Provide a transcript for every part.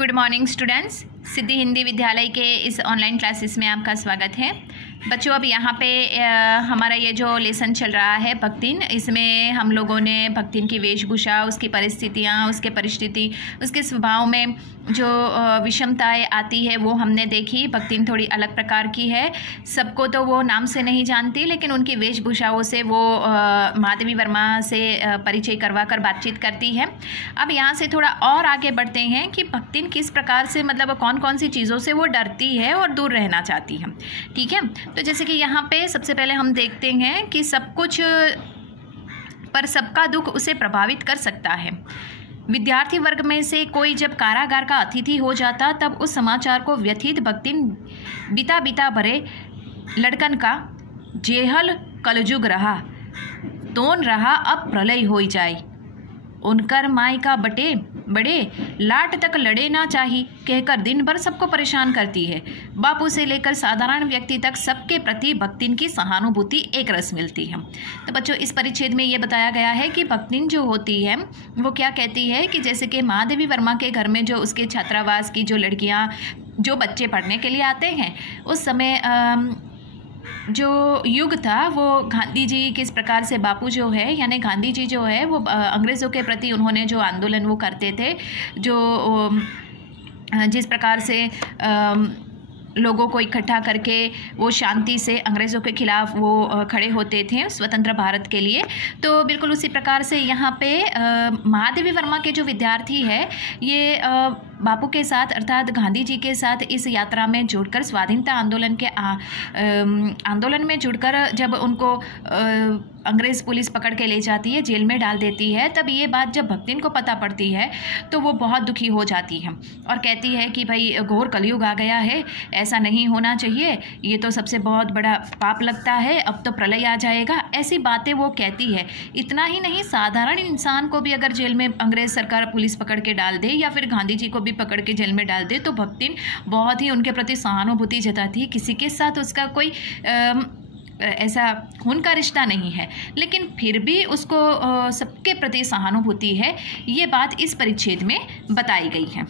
Good morning students, सिद्धि हिंदी विद्यालय के इस ऑनलाइन क्लासेस में आपका स्वागत है। बच्चों, अब यहाँ पे हमारा ये जो लेसन चल रहा है भक्तिन, इसमें हम लोगों ने भक्तिन की वेशभूषा, उसकी परिस्थितियाँ, उसके परिस्थिति, उसके स्वभाव में जो विषमताएं आती है वो हमने देखी। भक्तिन थोड़ी अलग प्रकार की है, सबको तो वो नाम से नहीं जानती, लेकिन उनकी वेशभूषाओं से वो महादेवी वर्मा से परिचय करवा कर बातचीत करती है। अब यहाँ से थोड़ा और आगे बढ़ते हैं कि भक्तिन किस प्रकार से, मतलब कौन कौन सी चीज़ों से वो डरती है और दूर रहना चाहती है। ठीक है, तो जैसे कि यहाँ पे सबसे पहले हम देखते हैं कि सब कुछ पर सबका दुख उसे प्रभावित कर सकता है। विद्यार्थी वर्ग में से कोई जब कारागार का अतिथि हो जाता, तब उस समाचार को व्यथित भक्तिन बीता बीता भरे लड़कन का जेहल कलजुग रहा, तोन रहा अब प्रलय हो जाए। उनकर माई का बड़े लाट तक लड़े ना चाहिए कहकर दिन भर सबको परेशान करती है। बापू से लेकर साधारण व्यक्ति तक सबके प्रति भक्तिन की सहानुभूति एक रस मिलती है। तो बच्चों, इस परिच्छेद में ये बताया गया है कि भक्तिन जो होती है वो क्या कहती है कि जैसे कि महादेवी वर्मा के घर में जो उसके छात्रावास की जो लड़कियां, जो बच्चे पढ़ने के लिए आते हैं, उस समय जो युग था वो गांधी जी किस प्रकार से, बापू जो है यानी गांधी जी जो है वो अंग्रेज़ों के प्रति उन्होंने जो आंदोलन वो करते थे, जो जिस प्रकार से लोगों को इकट्ठा करके वो शांति से अंग्रेज़ों के खिलाफ वो खड़े होते थे स्वतंत्र भारत के लिए, तो बिल्कुल उसी प्रकार से यहाँ पे महादेवी वर्मा के जो विद्यार्थी है ये बापू के साथ अर्थात गांधी जी के साथ इस यात्रा में जुड़कर, स्वाधीनता आंदोलन के आंदोलन में जुड़कर जब उनको अंग्रेज़ पुलिस पकड़ के ले जाती है, जेल में डाल देती है, तब ये बात जब भक्तिन को पता पड़ती है तो वो बहुत दुखी हो जाती है और कहती है कि भाई घोर कलयुग आ गया है, ऐसा नहीं होना चाहिए, ये तो सबसे बहुत बड़ा पाप लगता है, अब तो प्रलय आ जाएगा, ऐसी बातें वो कहती है। इतना ही नहीं, साधारण इंसान को भी अगर जेल में अंग्रेज़ सरकार पुलिस पकड़ के डाल दे या फिर गांधी जी को भी पकड़ के जेल में डाल दे तो भक्तिन बहुत ही उनके प्रति सहानुभूति जताती है। किसी के साथ उसका कोई ऐसा खून का रिश्ता नहीं है, लेकिन फिर भी उसको सबके प्रति सहानुभूति है। ये बात इस परिच्छेद में बताई गई है।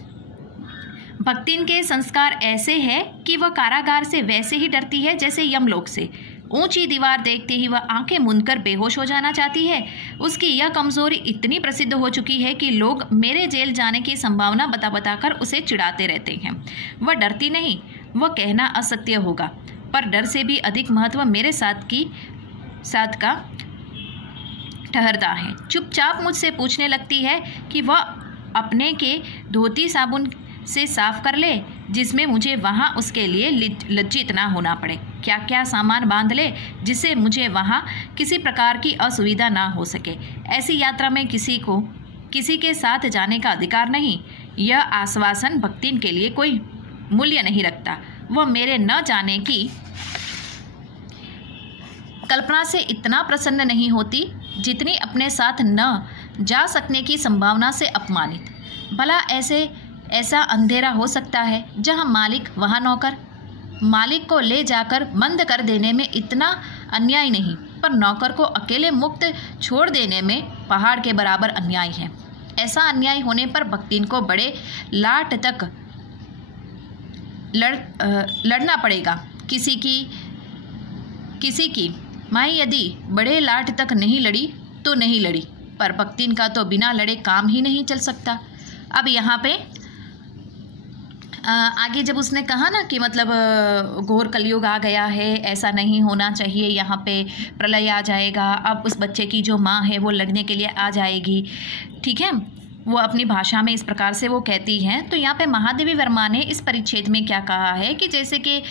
भक्तिन के संस्कार ऐसे हैं कि वह कारागार से वैसे ही डरती है जैसे यमलोक से। ऊंची दीवार देखते ही वह आंखें मूंदकर बेहोश हो जाना चाहती है। उसकी यह कमजोरी इतनी प्रसिद्ध हो चुकी है कि लोग मेरे जेल जाने की संभावना बताकर उसे चिढ़ाते रहते हैं। वह डरती नहीं, वह कहना असत्य होगा, पर डर से भी अधिक महत्व मेरे साथ का ठहरता है। चुपचाप मुझसे पूछने लगती है कि वह अपने के धोती साबुन से साफ कर ले, जिसमें मुझे वहाँ उसके लिए लज्जित ना होना पड़े। क्या क्या सामान बांध ले जिससे मुझे वहाँ किसी प्रकार की असुविधा ना हो सके। ऐसी यात्रा में किसी के साथ जाने का अधिकार नहीं। यह आश्वासन भक्तिन के लिए कोई मूल्य नहीं रखता। वह मेरे न जाने की कल्पना से इतना प्रसन्न नहीं होती जितनी अपने साथ न जा सकने की संभावना से अपमानित। भला ऐसा अंधेरा हो सकता है जहां मालिक वहां नौकर। मालिक को ले जाकर बंद कर देने में इतना अन्याय नहीं, पर नौकर को अकेले मुक्त छोड़ देने में पहाड़ के बराबर अन्याय है। ऐसा अन्याय होने पर भक्तिन को बड़े लाट तक लड़ना पड़ेगा। किसी की माई यदि बड़े लाट तक नहीं लड़ी तो नहीं लड़ी, पर भक्तिन का तो बिना लड़े काम ही नहीं चल सकता। अब यहाँ पे आगे जब उसने कहा ना कि मतलब घोर कलयुग आ गया है, ऐसा नहीं होना चाहिए, यहाँ पे प्रलय आ जाएगा, अब उस बच्चे की जो माँ है वो लड़ने के लिए आ जाएगी। ठीक है, वो अपनी भाषा में इस प्रकार से वो कहती हैं। तो यहाँ पे महादेवी वर्मा ने इस परिच्छेद में क्या कहा है कि जैसे कि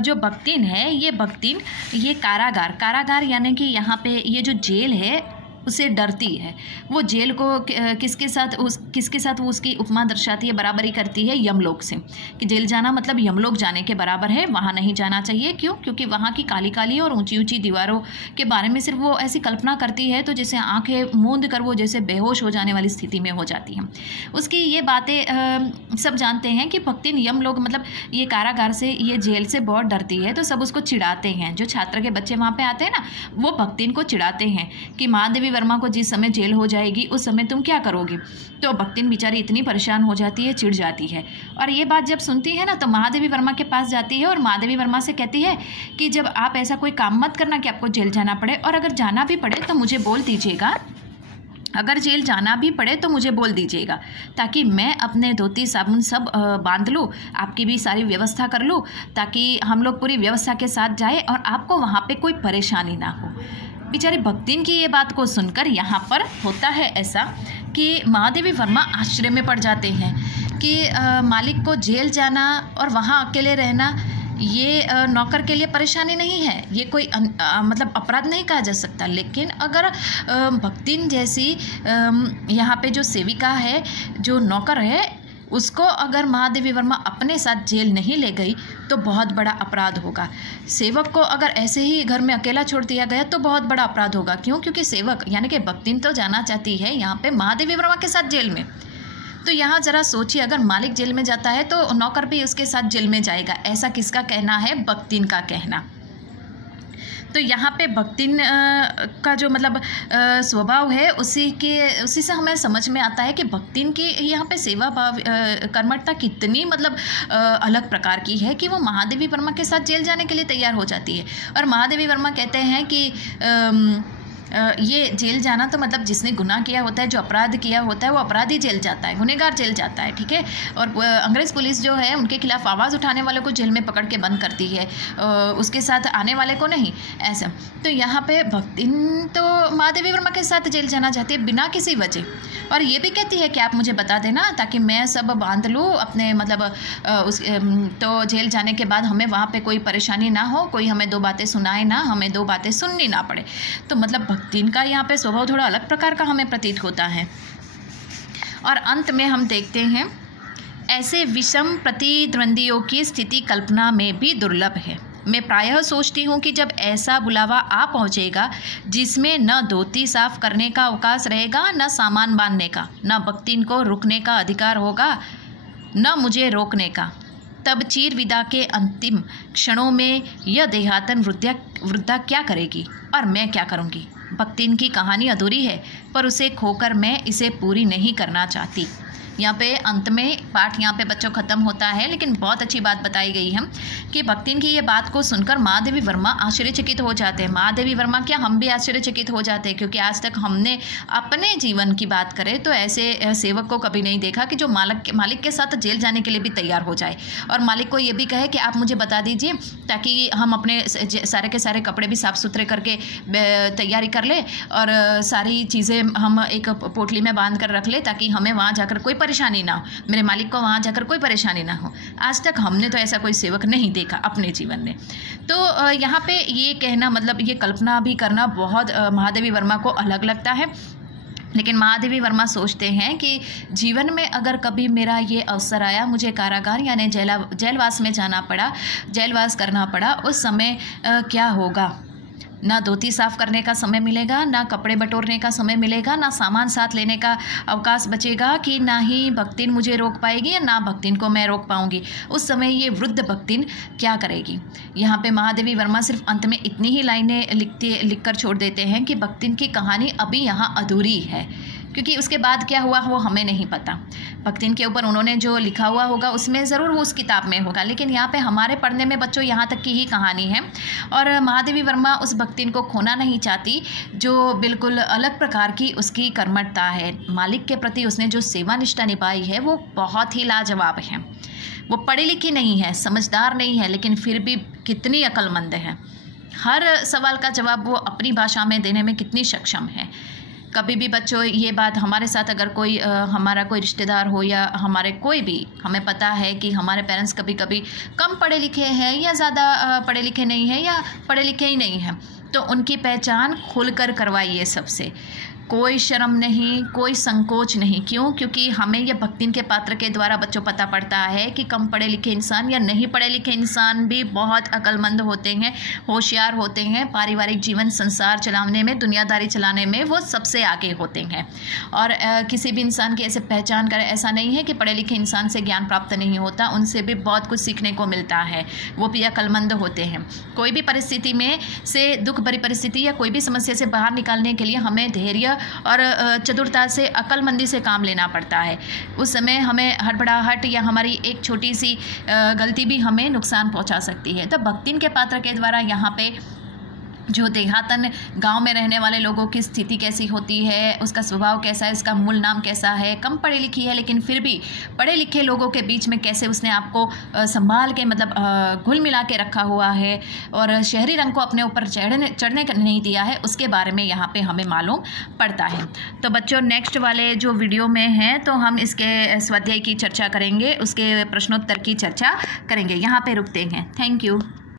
जो भक्तिन है, ये कारागार यानी कि यहाँ पे ये जो जेल है उसे डरती है। वो जेल को किसके साथ वो उसकी उपमा दर्शाती है, बराबरी करती है यमलोक से, कि जेल जाना मतलब यमलोक जाने के बराबर है, वहाँ नहीं जाना चाहिए। क्यों? क्योंकि वहाँ की काली काली और ऊंची ऊंची दीवारों के बारे में सिर्फ वो ऐसी कल्पना करती है तो जैसे आंखें मूंद कर वो जैसे बेहोश हो जाने वाली स्थिति में हो जाती है। उसकी ये बातें सब जानते हैं कि भक्तिन यमलोक मतलब ये कारागार से, ये जेल से बहुत डरती है, तो सब उसको चिढ़ाते हैं। जो छात्र के बच्चे वहाँ पर आते हैं ना, वो भक्तिन को चिढ़ाते हैं कि महादेवी वर्मा को जिस समय जेल हो जाएगी उस समय तुम क्या करोगी। तो भक्तिन बेचारी इतनी परेशान हो जाती है, चिढ़ जाती है, और ये बात जब सुनती है ना तो महादेवी वर्मा के पास जाती है और महादेवी वर्मा से कहती है कि जब आप ऐसा कोई काम मत करना कि आपको जेल जाना पड़े, और अगर जाना भी पड़े तो मुझे बोल दीजिएगा, अगर जेल जाना भी पड़े तो मुझे बोल दीजिएगा, ताकि मैं अपने धोती साबुन सब बांध लूँ, आपकी भी सारी व्यवस्था कर लूँ, ताकि हम लोग पूरी व्यवस्था के साथ जाए और आपको वहाँ पे कोई परेशानी ना हो। बेचारी भक्तिन की ये बात को सुनकर यहाँ पर होता है ऐसा कि महादेवी वर्मा आश्चर्य में पड़ जाते हैं कि मालिक को जेल जाना और वहाँ अकेले रहना ये नौकर के लिए परेशानी नहीं है, ये कोई मतलब अपराध नहीं कहा जा सकता। लेकिन अगर भक्तिन जैसी यहाँ पे जो सेविका है, जो नौकर है, उसको अगर महादेवी वर्मा अपने साथ जेल नहीं ले गई तो बहुत बड़ा अपराध होगा। सेवक को अगर ऐसे ही घर में अकेला छोड़ दिया गया तो बहुत बड़ा अपराध होगा। क्यों? क्योंकि सेवक यानी कि भक्तिन तो जाना चाहती है यहाँ पे महादेवी वर्मा के साथ जेल में। तो यहाँ ज़रा सोचिए, अगर मालिक जेल में जाता है तो नौकर भी उसके साथ जेल में जाएगा। ऐसा किसका कहना है? भक्तिन का कहना। तो यहाँ पे भक्तिन का जो मतलब स्वभाव है उसी से हमें समझ में आता है कि भक्तिन की यहाँ पे सेवा भाव कर्मठता कितनी मतलब अलग प्रकार की है कि वो महादेवी वर्मा के साथ जेल जाने के लिए तैयार हो जाती है। और महादेवी वर्मा कहते हैं कि ये जेल जाना तो मतलब जिसने गुनाह किया होता है, जो अपराध किया होता है, वो अपराधी जेल जाता है, गुनहगार जेल जाता है, ठीक है। और अंग्रेज़ पुलिस जो है उनके खिलाफ आवाज़ उठाने वाले को जेल में पकड़ के बंद करती है, उसके साथ आने वाले को नहीं, ऐसा। तो यहाँ पे भक्तिन तो महादेवी वर्मा के साथ जेल जाना चाहती है बिना किसी वजह, और ये भी कहती है कि आप मुझे बता देना ताकि मैं सब बांध लूँ अपने मतलब तो जेल जाने के बाद हमें वहाँ पे कोई परेशानी ना हो, कोई हमें दो बातें सुनाए ना, हमें दो बातें सुननी ना पड़े। तो मतलब भक्तिन का यहाँ पे स्वभाव थोड़ा अलग प्रकार का हमें प्रतीत होता है। और अंत में हम देखते हैं, ऐसे विषम प्रतिद्वंदियों की स्थिति कल्पना में भी दुर्लभ है। मैं प्रायः सोचती हूँ कि जब ऐसा बुलावा आ पहुँचेगा जिसमें न धोती साफ करने का अवकाश रहेगा, न सामान बांधने का, न भक्तिन को रुकने का अधिकार होगा, न मुझे रोकने का, तब चीर विदा के अंतिम क्षणों में यह देहातन वृद्धा क्या करेगी और मैं क्या करूँगी। भक्तिन की कहानी अधूरी है, पर उसे खोकर मैं इसे पूरी नहीं करना चाहती। यहाँ पे अंत में पाठ यहाँ पे बच्चों ख़त्म होता है, लेकिन बहुत अच्छी बात बताई गई है कि भक्तिन की ये बात को सुनकर महादेवी वर्मा आश्चर्यचकित हो जाते हैं। महादेवी वर्मा क्या, हम भी आश्चर्यचकित हो जाते हैं, क्योंकि आज तक हमने अपने जीवन की बात करें तो ऐसे सेवक को कभी नहीं देखा कि जो मालिक के साथ जेल जाने के लिए भी तैयार हो जाए और मालिक को ये भी कहे कि आप मुझे बता दीजिए ताकि हम अपने सारे के सारे कपड़े भी साफ़ सुथरे करके तैयारी कर ले और सारी चीज़ें हम एक पोटली में बांध कर रख ले ताकि हमें वहाँ जाकर कोई परेशानी ना हो, मेरे मालिक को वहाँ जाकर कोई परेशानी ना हो। आज तक हमने तो ऐसा कोई सेवक नहीं देखा अपने जीवन में। तो यहाँ पे ये कहना मतलब ये कल्पना भी करना बहुत महादेवी वर्मा को अलग लगता है। लेकिन महादेवी वर्मा सोचते हैं कि जीवन में अगर कभी मेरा ये अवसर आया, मुझे कारागार यानी जेलवास में जाना पड़ा, जेलवास करना पड़ा, उस समय क्या होगा। ना धोती साफ़ करने का समय मिलेगा, ना कपड़े बटोरने का समय मिलेगा, ना सामान साथ लेने का अवकाश बचेगा, कि ना ही भक्तिन मुझे रोक पाएगी या ना भक्तिन को मैं रोक पाऊंगी। उस समय ये वृद्ध भक्तिन क्या करेगी। यहाँ पे महादेवी वर्मा सिर्फ अंत में इतनी ही लाइनें लिखकर छोड़ देते हैं कि भक्तिन की कहानी अभी यहाँ अधूरी है, क्योंकि उसके बाद क्या हुआ वो हमें नहीं पता। भक्तिन के ऊपर उन्होंने जो लिखा हुआ होगा उसमें ज़रूर वो उस किताब में होगा, लेकिन यहाँ पे हमारे पढ़ने में बच्चों यहाँ तक की ही कहानी है। और महादेवी वर्मा उस भक्तिन को खोना नहीं चाहती जो बिल्कुल अलग प्रकार की उसकी कर्मठता है। मालिक के प्रति उसने जो सेवा निष्ठा निभाई है वो बहुत ही लाजवाब है। वो पढ़ी लिखी नहीं है, समझदार नहीं है, लेकिन फिर भी कितनी अक्लमंद है। हर सवाल का जवाब वो अपनी भाषा में देने में कितनी सक्षम है। कभी भी बच्चों ये बात हमारे साथ अगर कोई हमारा कोई रिश्तेदार हो या हमारे कोई भी, हमें पता है कि हमारे पेरेंट्स कभी कभी कम पढ़े लिखे हैं या ज़्यादा पढ़े लिखे नहीं हैं या पढ़े लिखे ही नहीं हैं, तो उनकी पहचान खुलकर करवाइए सबसे। कोई शर्म नहीं, कोई संकोच नहीं। क्यों? क्योंकि हमें ये भक्तिन के पात्र के द्वारा बच्चों पता पड़ता है कि कम पढ़े लिखे इंसान या नहीं पढ़े लिखे इंसान भी बहुत अक्लमंद होते हैं, होशियार होते हैं, पारिवारिक जीवन संसार चलाने में, दुनियादारी चलाने में वो सबसे आगे होते हैं। और किसी भी इंसान की ऐसे पहचान करें, ऐसा नहीं है कि पढ़े लिखे इंसान से ज्ञान प्राप्त नहीं होता, उनसे भी बहुत कुछ सीखने को मिलता है, वो भी अक्लमंद होते हैं। कोई भी परिस्थिति में से, दुख भरी परिस्थिति या कोई भी समस्या से बाहर निकालने के लिए हमें धैर्य और चतुरता से, अक्लमंदी से काम लेना पड़ता है। उस समय हमें हड़बड़ाहट या हमारी एक छोटी सी गलती भी हमें नुकसान पहुंचा सकती है। तो भक्तिन के पात्र के द्वारा यहाँ पे जो देहातन गांव में रहने वाले लोगों की स्थिति कैसी होती है, उसका स्वभाव कैसा है, इसका मूल नाम कैसा है, कम पढ़ी लिखी है लेकिन फिर भी पढ़े लिखे लोगों के बीच में कैसे उसने आपको संभाल के, मतलब घुल मिला के रखा हुआ है और शहरी रंग को अपने ऊपर चढ़ने नहीं दिया है, उसके बारे में यहाँ पे हमें मालूम पड़ता है। तो बच्चों, नेक्स्ट वाले जो वीडियो में हैं तो हम इसके स्वाध्याय की चर्चा करेंगे, उसके प्रश्नोत्तर की चर्चा करेंगे। यहाँ पर रुकते हैं। Thank you.